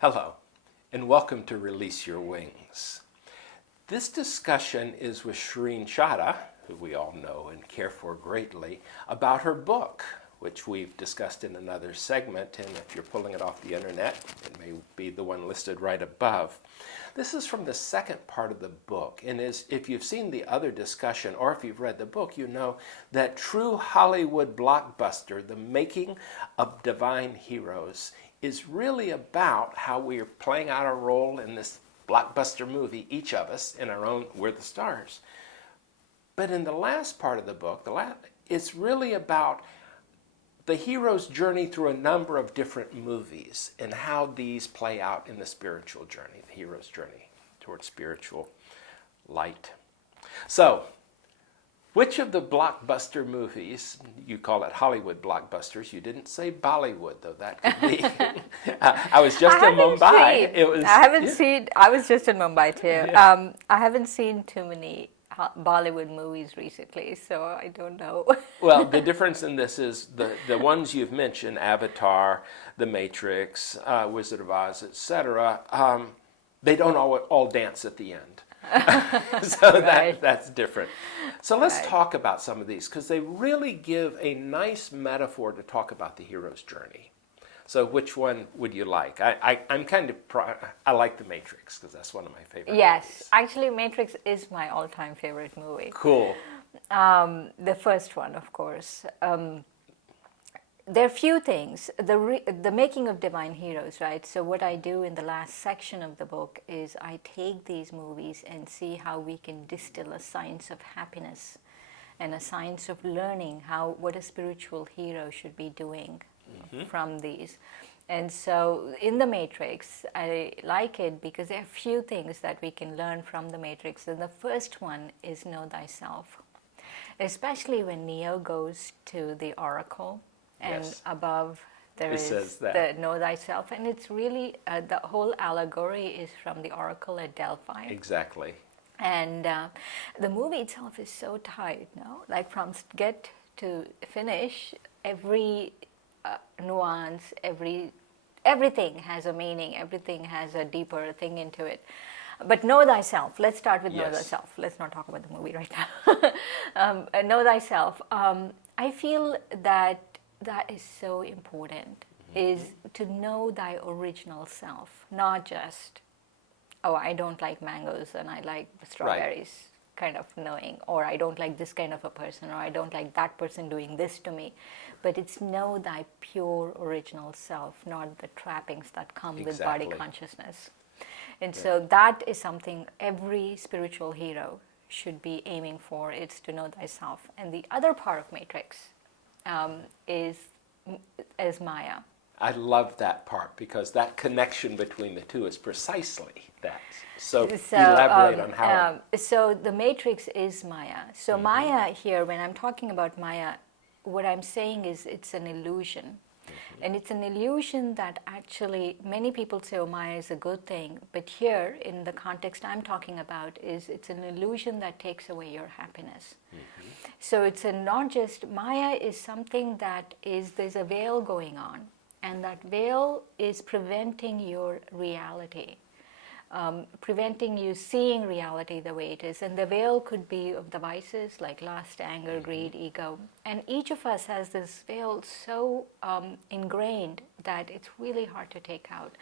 Hello, and welcome to Release Your Wings. This discussion is with Shireen Chada, who we all know and care for greatly, about her book, which we've discussed in another segment, and if you're pulling it off the internet, it may be the one listed right above. This is from the second part of the book, and if you've seen the other discussion, or if you've read the book, you know that true Hollywood blockbuster, The Making of Divine Heroes, is really about how we are playing out our role in this blockbuster movie, each of us, in our own, we're the stars. But in the last part of the book, it's really about the hero's journey through a number of different movies and how these play out in the spiritual journey, the hero's journey towards spiritual light. So, which of the blockbuster movies, you call it Hollywood blockbusters, you didn't say Bollywood, though that could be. I was just in Mumbai. I was just in Mumbai too. Yeah. I haven't seen too many Bollywood movies recently, so I don't know. Well, the difference in this is the ones you've mentioned, Avatar, The Matrix, Wizard of Oz, etc., they don't all dance at the end. So Right. that's different. So let's Right. talk about some of these, because they really give a nice metaphor to talk about the hero's journey. So which one would you like? I'm kind of, I like The Matrix, because that's one of my favorite Yes, movies. actually, Matrix is my all-time favorite movie. Cool. The first one, of course. There are few things. The making of divine heroes, right? So what I do in the last section of the book is I take these movies and see how we can distill a science of happiness and a science of learning what a spiritual hero should be doing from these. And so in The Matrix, I like it because there are few things that we can learn from The Matrix. And the first one is know thyself. Especially when Neo goes to the Oracle. And Yes. above there It is says that. the know thyself, and it's really the whole allegory is from the oracle at Delphi. Exactly. And the movie itself is so tight, no? Like from get to finish, every nuance, everything has a meaning, everything has a deeper thing into it. But know thyself. Let's start with know Yes. thyself. Let's not talk about the movie right now. Know thyself. I feel that is so important, is to know thy original self, not just, oh, I don't like mangoes and I like strawberries, kind of knowing, or I don't like this kind of a person, or I don't like that person doing this to me. But it's know thy pure original self, not the trappings that come with body Exactly. consciousness. And so that is something every spiritual hero should be aiming for, it's to know thyself. And the other part of Matrix is Maya. I love that part, because that connection between the two is precisely that. So elaborate on how. So the Matrix is Maya. So Maya here, when I'm talking about Maya, what I'm saying is it's an illusion. And it's an illusion that actually many people say, oh, Maya is a good thing. But here, in the context I'm talking about, it's an illusion that takes away your happiness. So it's not just, Maya is something that there's a veil going on. And that veil is preventing your reality. Preventing you seeing reality the way it is. And the veil could be of the vices like lust, anger, greed, ego. And each of us has this veil so ingrained that it's really hard to take out.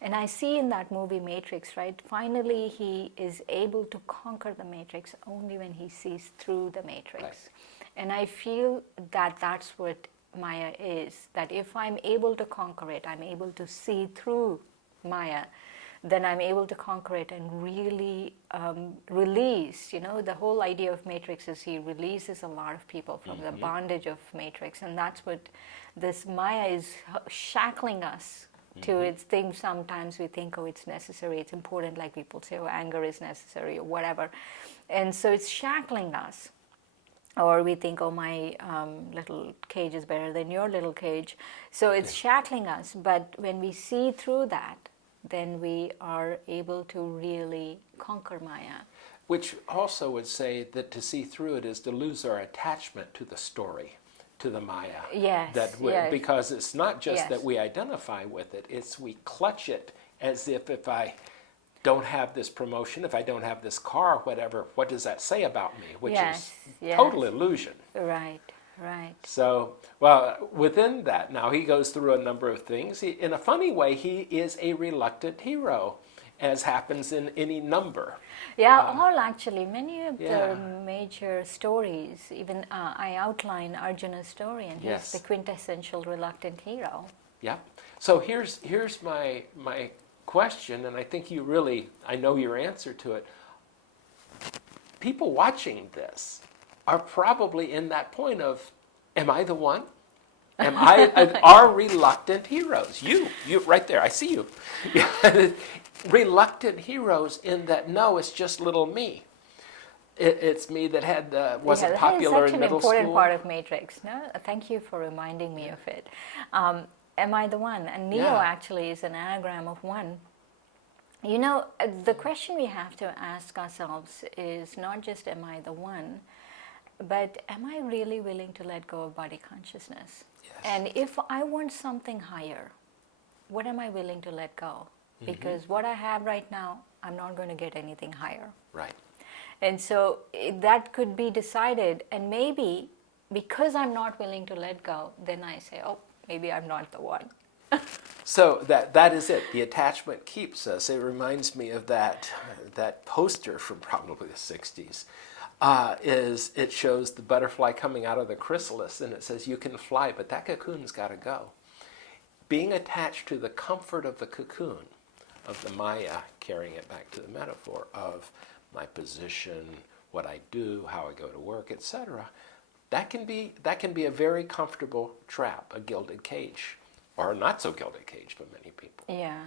And I see in that movie Matrix, right, finally he is able to conquer the Matrix only when he sees through the Matrix. Right. And I feel that that's what Maya is, that if I'm able to conquer it, I'm able to see through Maya, then I'm able to conquer it and really release. You know, the whole idea of Matrix is he releases a lot of people from the bondage of Matrix. And that's what this Maya is shackling us to. Its things sometimes we think, oh, it's necessary, it's important, like people say, oh, anger is necessary or whatever. And so it's shackling us. Or we think, oh, my little cage is better than your little cage. So it's shackling us. But when we see through that, then we are able to really conquer Maya. Which also would say that to see through it is to lose our attachment to the story, to the Maya. Yes, Yes. Because it's not just Yes. that we identify with it, it's we clutch it as if I don't have this promotion, if I don't have this car, whatever, what does that say about me? Which Yes, is yes. total illusion. Right, right. So, well, within that, now he goes through a number of things. In a funny way, he is a reluctant hero, as happens in any number. Yeah, all actually, many of yeah. the major stories, even I outline Arjuna's story, and he's Yes. the quintessential reluctant hero. Yeah. So here's my question, and I think you really, I know your answer to it. People watching this are probably in that point of, am I the one? Are reluctant heroes. You right there, I see you. Reluctant heroes in that, no, it's just little me. It's me that wasn't popular in middle school. It's such an important part of Matrix. No, thank you for reminding me of it. Am I the one? And Neo actually is an anagram of one. You know, the question we have to ask ourselves is not just am I the one, but am I really willing to let go of body consciousness? Yes. And if I want something higher, what am I willing to let go? Because what I have right now, I'm not going to get anything higher. Right. And so that could be decided, and maybe because I'm not willing to let go, then I say, oh, maybe I'm not the one. So that is it. The attachment keeps us. It reminds me of that poster from probably the 60s. It shows the butterfly coming out of the chrysalis, and it says, you can fly, but that cocoon's got to go. Being attached to the comfort of the cocoon, of the Maya, carrying it back to the metaphor of my position, what I do, how I go to work, etc. That can be a very comfortable trap, a gilded cage, or not so gilded cage for many people. Yeah.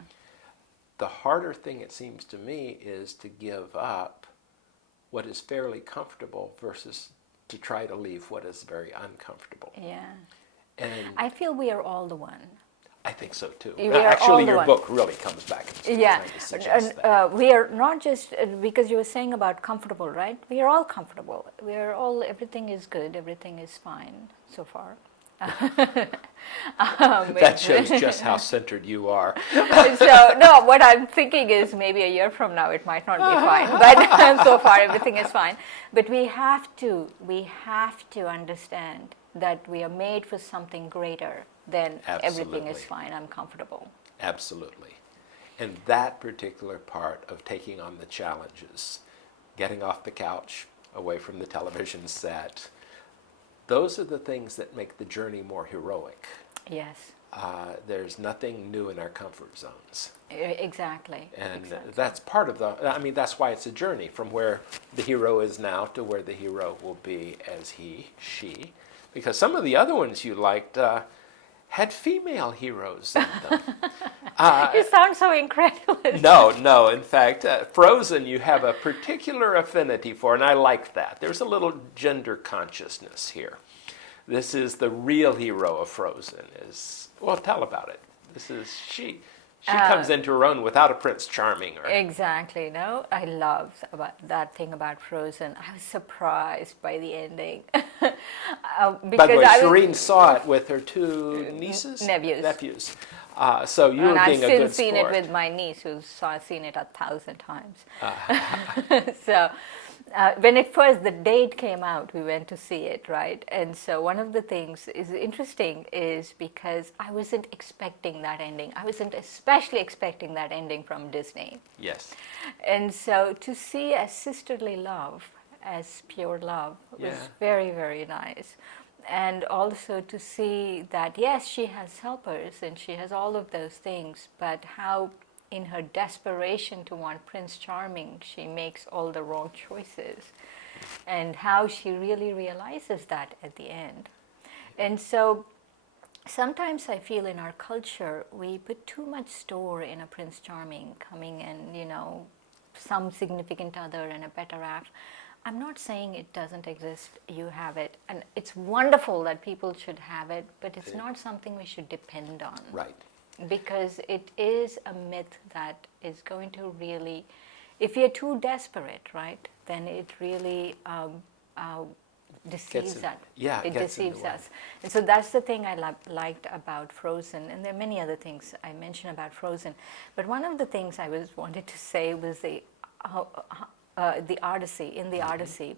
The harder thing, it seems to me, is to give up what is fairly comfortable versus to try to leave what is very uncomfortable. Yeah. And I feel we are all the one. I think so too. We are Actually, all the your one. book really comes back and Yeah, trying to suggest that. and we are not just because you were saying about comfortable, right? We are all comfortable. We are all. Everything is good. Everything is fine so far. That shows just how centered you are. So no, what I'm thinking is maybe a year from now it might not be fine, but so far everything is fine. But we have to understand that we are made for something greater than everything is fine. I'm comfortable. Absolutely. And that particular part of taking on the challenges, getting off the couch, away from the television set, those are the things that make the journey more heroic. Yes. There's nothing new in our comfort zones. Exactly. And exactly. that's part of that's why it's a journey from where the hero is now to where the hero will be as she. Because some of the other ones you liked had female heroes in them. You sound so incredulous. No. In fact, Frozen you have a particular affinity for, and I like that. There's a little gender consciousness here. This is the real hero of Frozen. Well, tell about it. This is she. She comes into her own without a Prince Charming. Exactly. No, I love that thing about Frozen. I was surprised by the ending. By the way, Shireen saw it with her two nieces? Nephews. So you were being a good sport. I've still seen it with my niece who's seen it 1,000 times. So when the date came out, we went to see it, right? And so one of the things is interesting is because I wasn't expecting that ending. I wasn't especially expecting that ending from Disney. Yes. And so to see as sisterly love, as pure love, was very, very nice. And also to see that, yes, she has helpers and she has all of those things, but how in her desperation to want Prince Charming, she makes all the wrong choices, and how she really realizes that at the end. And so sometimes I feel in our culture, we put too much store in a Prince Charming coming and, some significant other and a better half. I'm not saying it doesn't exist, you have it, and it's wonderful that people should have it, but it's not something we should depend on. Right. Because it is a myth that is going to really, if you're too desperate, right, then it really deceives us. Yeah, It gets in the deceives way. us. And so that's the thing I liked about Frozen. And there are many other things I mentioned about Frozen. But one of the things I wanted to say was the Odyssey, in the Odyssey.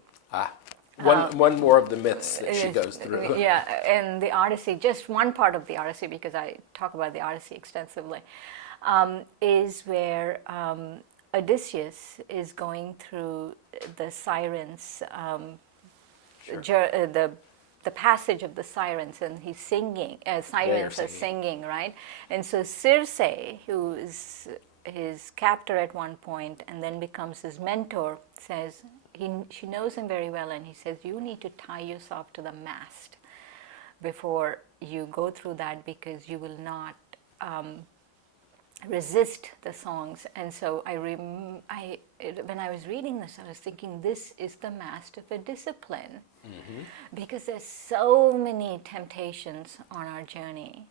One more of the myths that she goes through. Yeah, and the Odyssey, just one part of the Odyssey, because I talk about the Odyssey extensively, is where Odysseus is going through the sirens, the passage of the sirens, and he's singing. Sirens are singing, right? And so Circe, who is his captor at one point and then becomes his mentor, says she knows him very well, and he says, you need to tie yourself to the mast before you go through that, because you will not resist the songs. And so when I was reading this, I was thinking, this is the mast of a discipline, because there's so many temptations on our journey,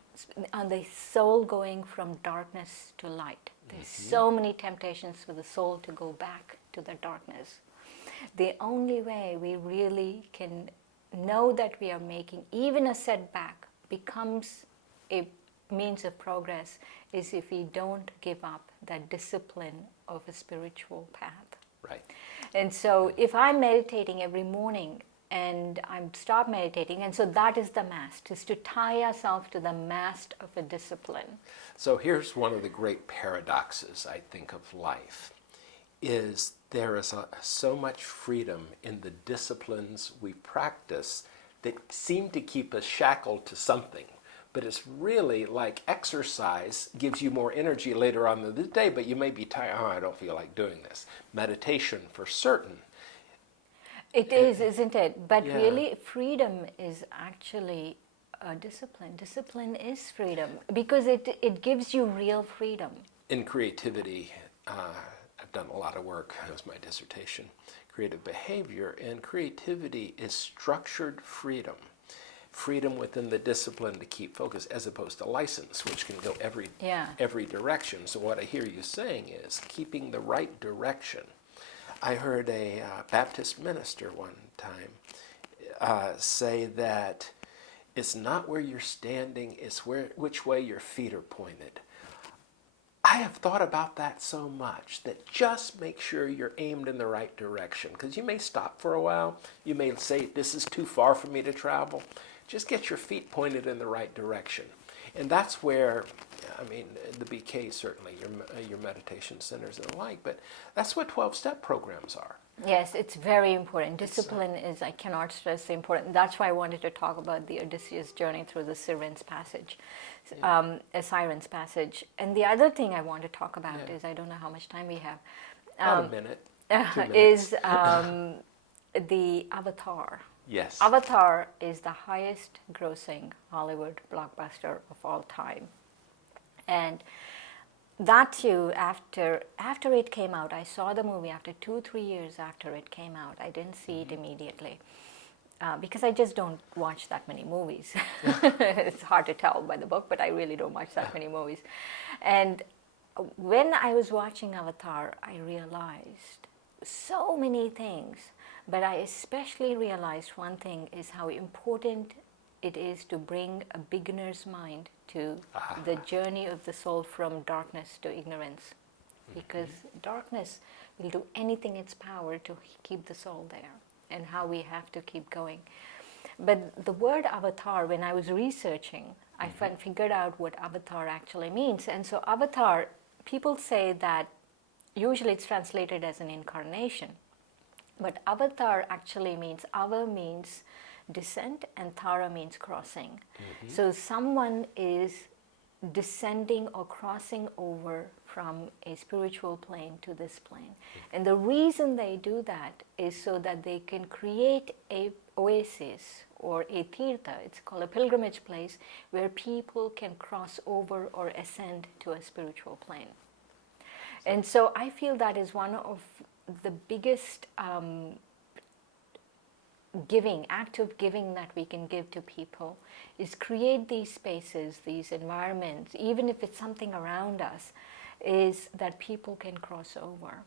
on the soul going from darkness to light. There's so many temptations for the soul to go back to the darkness. The only way we really can know that we are making even a setback becomes a means of progress is if we don't give up that discipline of a spiritual path. Right. And so if I'm meditating every morning and I'm stop meditating, and so that is the mast, is to tie ourselves to the mast of a discipline. So here's one of the great paradoxes, I think, of life, is there is so much freedom in the disciplines we practice that seem to keep us shackled to something. But it's really like exercise gives you more energy later on in the day, but you may be tired. Oh, I don't feel like doing this. Meditation, for certain. It is, isn't it? But Yeah. really, freedom is actually a discipline. Discipline is freedom, because it gives you real freedom. In creativity, I've done a lot of work, that was my dissertation, creative behavior, and creativity is structured freedom. Freedom within the discipline to keep focus, as opposed to license, which can go every direction. So what I hear you saying is keeping the right direction. I heard a Baptist minister one time say that it's not where you're standing, it's which way your feet are pointed. I have thought about that so much, that just make sure you're aimed in the right direction, because you may stop for a while. You may say, this is too far for me to travel. Just get your feet pointed in the right direction. And that's where, I mean, the BK certainly, your meditation centers and the like, but that's what 12-step programs are. Yes, it's very important. Discipline is, I cannot stress the importance. That's why I wanted to talk about the Odysseus journey through the Siren's passage, a Siren's passage. And the other thing I want to talk about is, I don't know how much time we have. About a minute, 2 minutes. Is the Avatar. Yes. Avatar is the highest grossing Hollywood blockbuster of all time. And that too, after it came out, I saw the movie after 2-3 years after it came out. I didn't see it immediately because I just don't watch that many movies. It's hard to tell by the book, but I really don't watch that many movies. And when I was watching Avatar, I realized so many things. But I especially realized one thing is how important it is to bring a beginner's mind to the journey of the soul from darkness to ignorance. Because darkness will do anything in its power to keep the soul there, and how we have to keep going. But the word avatar, when I was researching, I figured out what avatar actually means. And so avatar, people say that usually it's translated as an incarnation. But avatar actually means, ava means descent and tara means crossing. So someone is descending or crossing over from a spiritual plane to this plane. And the reason they do that is so that they can create a oasis or a tirtha, it's called a pilgrimage place, where people can cross over or ascend to a spiritual plane. And so I feel that is one of the biggest act of giving that we can give to people, is create these spaces, these environments, even if it's something around us, is that people can cross over.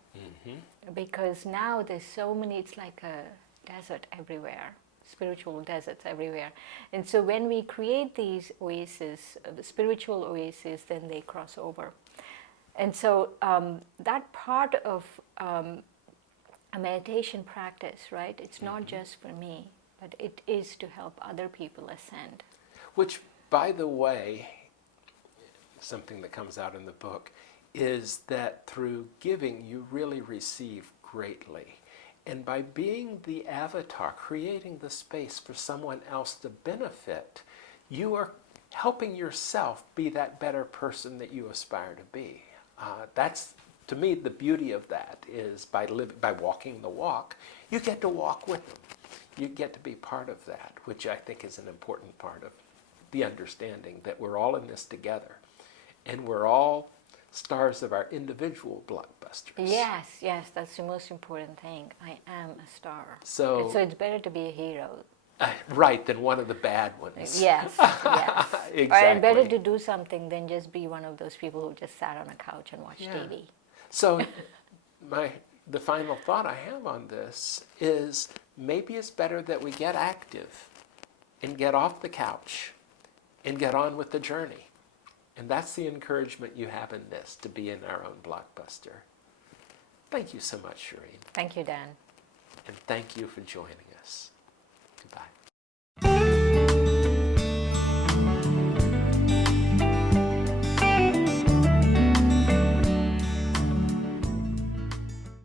Because now there's so many, it's like a desert everywhere. spiritual deserts everywhere. And so when we create these oases, the spiritual oases, then they cross over. And so that part of a meditation practice, right? It's not just for me, but it is to help other people ascend. Which, by the way, something that comes out in the book, is that through giving you really receive greatly. And by being the avatar, creating the space for someone else to benefit, you are helping yourself be that better person that you aspire to be. That's, to me, the beauty of that is by walking the walk, you get to walk with them. You get to be part of that, which I think is an important part of the understanding that we're all in this together. And we're all stars of our individual blockbusters. Yes, yes, that's the most important thing. I am a star. So and so it's better to be a hero. Right, than one of the bad ones. Yes, yes. Exactly. Or better to do something than just be one of those people who just sat on a couch and watched TV. So the final thought I have on this is maybe it's better that we get active and get off the couch and get on with the journey. And that's the encouragement you have in this, to be in our own blockbuster. Thank you so much, Shireen. Thank you, Dan. And thank you for joining us. Goodbye.